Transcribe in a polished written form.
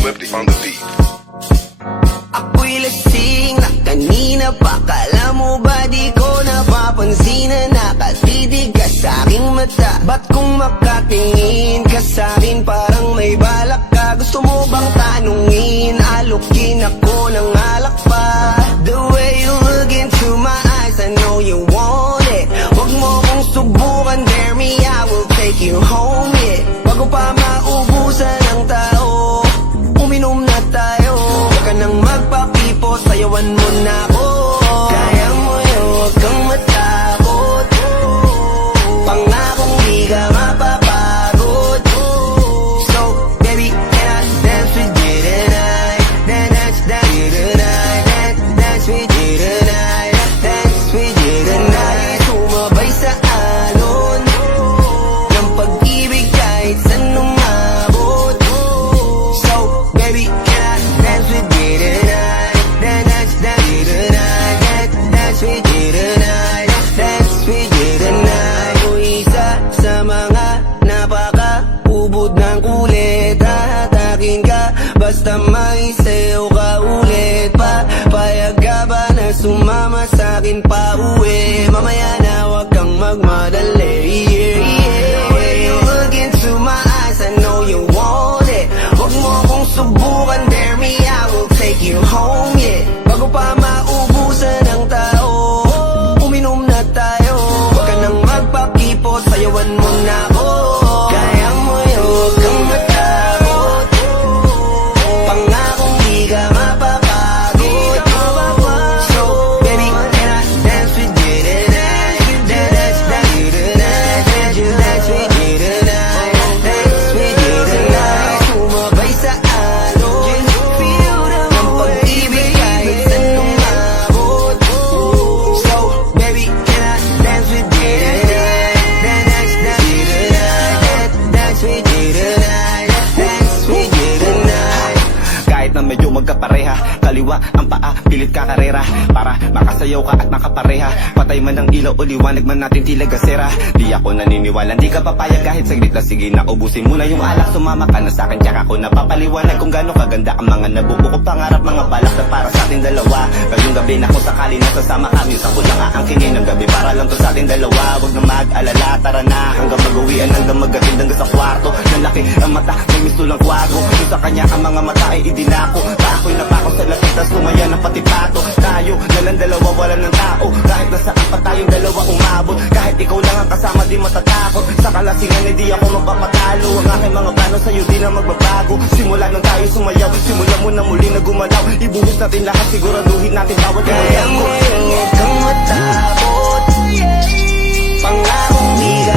Swifty on the beat. Ako'y lasing na kanina pa. Kala mo ba di ko napapansin na nakatitig ka sa aking mata? Ba't kung makatingin ka sa'kin parang may balak ka? Gusto mo bang tanungin? Alukin ako ng alak pa. The way you look into my eyes, I know you want it. Huwag mo kong subukan, dare me, I will take you home, yeah. Bago pa maubusan ng tao, uminom na tayo. Huwag ka nang magpapipo, sayawan mo na ako. Kaya mo yun, huwag kang matakot. Pangakong di ka mapapagod. So, baby, can I dance with you tonight? Dance with you tonight. Dance with you tonight. Dance with you tonight. Sumabay sa alon ng pag-ibig kahit saan umabot. So, baby, can I dance with you tonight? Dance with you tonight. Dance with you tonight. Dance with you tonight. O isa sa mga napaka-ubod ng kulit. Hahatakin ka basta may sayo ka ulit pa. Payag ka ba na sumama sa'kin pa uwi? Mamaya na wag kang magmadali, yeah, yeah. When you look into my eyes, I know you want it. Huwag mo kong subukan, dare me, I will take you home, yeah. Bago pa maubusan ng tao, uminom na tayo. Huwag ka nang magpakipot, sayawan mo na ako. Kaya mo yun, huwag kang matakot. Pangakong di ka mapapagod. So, baby, can I dance with you tonight? Dance with you tonight. Dance with you tonight. Dance with you tonight. Sumabay sa alon ng pag-ibig kahit saan umabot. So, baby, can I dance with you tonight? Dance with you tonight. Dance with you tonight. Dance with you tonight. Kahit na medyo magkapareha, kaliwa ang paa, pilit ka karera para makasayaw ka at makapareha. Patay man ang ilaw o liwanag man natin tila gasera. Di ako naniniwala, di ka papayag kahit saglit na. Sige na, ubusin mo na yung alak, sumama ka na sa'kin. Tsaka ko napapaliwanag kung gaano kaganda ang mga nabubuo ko pangarap, mga balak na para sa ating dalawa. Ngayong gabi na kung sakali nasasama kami, sa ko lang aangkingin ng gabi para lang to sa ating dalawa. Huwag na mag-alala, tara na hanggang mag-uwian, hanggang maggatid hanggang sa kwarto. Nalaki ang mata, may misto lang kwago. Yung sa kanya ang mga mata ay idinako. Ako'y napako sa lapit, tas tumaya ng pati pato. Tayo, nalang dalawa, wala ng tao. Kahit nasaan pa tayong dalawa umabot. Kahit ikaw lang ang kasama, di matatakot. Sa kalasingan, hindi ako magpapatalo. Ang aking mga plano sa'yo, di na magbabago. Simula nang tayo sumayaw, simula mo na muli na gumalaw. Ibuhos natin lahat, siguraduhin natin bawat Kaya mo yun, huwag kang matakot. Pangakong di ka